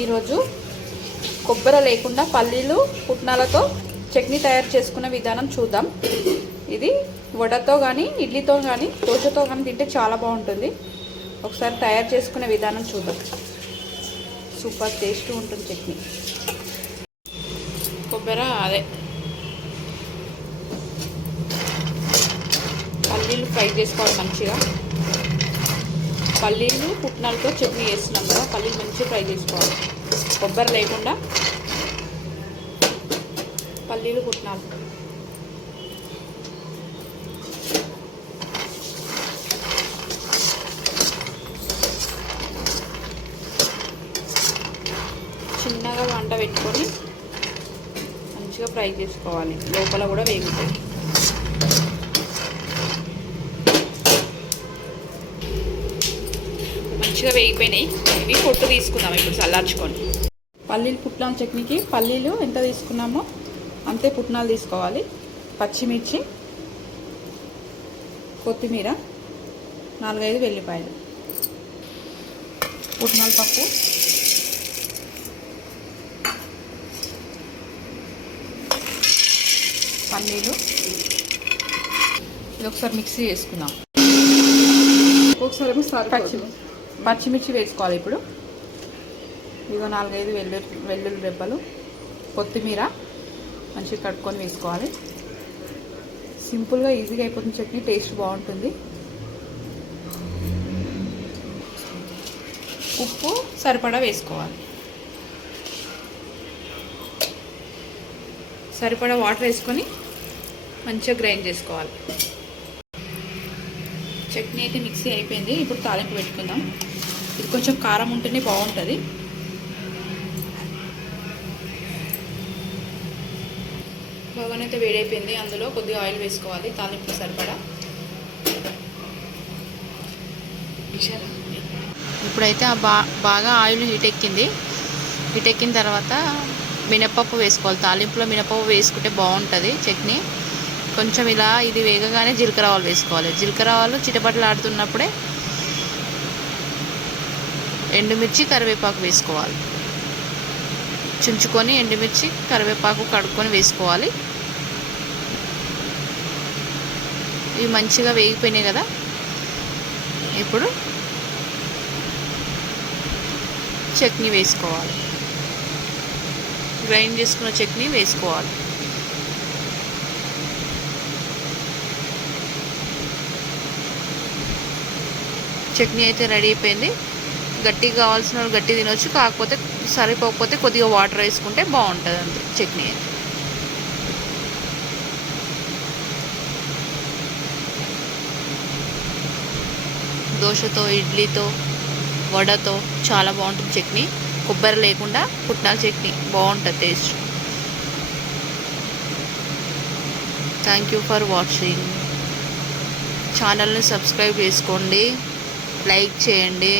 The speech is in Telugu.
ఈరోజు కొబ్బరి లేకుండా పల్లీలు పుట్నాలతో చట్నీ తయారు చేసుకునే విధానం చూద్దాం. ఇది వడతో కానీ ఇడ్లీతో కానీ దోశతో కానీ తింటే చాలా బాగుంటుంది. ఒకసారి తయారు చేసుకునే విధానం చూద్దాం. సూపర్ టేస్ట్ ఉంటుంది చట్నీ. కొబ్బరి పల్లీలు ఫ్రై చేసుకోవాలి మంచిగా. పల్లీలు పుట్నాలతో చట్నీ వేస్తున్నాం కదా, పల్లీలు మంచిగా ఫ్రై చేసుకోవాలి. కొబ్బరి లేకుండా పల్లీలు పుట్నాలు. చిన్నగా వంట పెట్టుకొని మంచిగా ఫ్రై చేసుకోవాలి. లోపల కూడా వేగుతాయి. మంచిగా వేగిపోయినాయి. ఇవి పొట్టు తీసుకుందాం ఇప్పుడు చల్లార్చుకొని. పల్లీలు పుట్నాల చట్నీకి పల్లీలు ఎంత తీసుకున్నామో అంతే పుట్నాలు తీసుకోవాలి. పచ్చిమిర్చి, కొత్తిమీర, 4-5 వెల్లిపాయలు, పుట్నాల పప్పు, పల్లీలు. ఇది ఒకసారి మిక్సీ చేసుకుందాం. ఒకసారి పచ్చిమిర్చి వేసుకోవాలి. ఇప్పుడు ఇదిగో 4-5 వెల్లుల్లి రెబ్బలు, కొత్తిమీర మంచిగా కట్టుకొని వేసుకోవాలి. సింపుల్గా ఈజీగా అయిపోతుంది చట్నీ. టేస్ట్ బాగుంటుంది. ఉప్పు సరిపడా వేసుకోవాలి. సరిపడా వాటర్ వేసుకొని మంచిగా గ్రైండ్ చేసుకోవాలి. చట్నీ అయితే మిక్సీ అయిపోయింది. ఇప్పుడు తాలింపు పెట్టుకుందాం. ఇది కొంచెం కారం ఉంటేనే బాగుంటుంది. బాగానైతే వేడైపోయింది. అందులో కొద్దిగా ఆయిల్ వేసుకోవాలి. తాలింపు సరిపడా. ఇప్పుడైతే బాగా ఆయిల్ హీట్ ఎక్కిన తర్వాత మినపప్పు వేసుకోవాలి. తాలింపులో మినపప్పు వేసుకుంటే బాగుంటుంది చట్నీ. కొంచెం ఇలా ఇది వేగగానే జీలకర్ర ఆవాలు వేసుకోవాలి. జీలకర్ర ఆవాలు చిటపటలు ఆడుతున్నప్పుడే ఎండుమిర్చి, కరివేపాకు వేసుకోవాలి. చుంచుకొని ఎండుమిర్చి, కరివేపాకు కడుక్కొని వేసుకోవాలి. ఇవి మంచిగా వేగిపోయినాయి కదా. ఇప్పుడు చట్నీ వేసుకోవాలి. గ్రైండ్ చేసుకున్న చట్నీ వేసుకోవాలి. చట్నీ అయితే రెడీ అయిపోయింది. గట్టిగా కావాల్సిన వాళ్ళు గట్టి తినొచ్చు. కాకపోతే సరిపోకపోతే కొద్దిగా వాటర్ వేసుకుంటే బాగుంటుంది అంతే చట్నీ అయితే. దోశతో, ఇడ్లీతో, వడతో చాలా బాగుంటుంది చట్నీ. కొబ్బరి లేకుండా పుట్నాల చట్నీ బాగుంటుంది taste. Thank you for watching. ఛానల్ని సబ్స్క్రైబ్ చేసుకోండి, లైక్ చేయండి.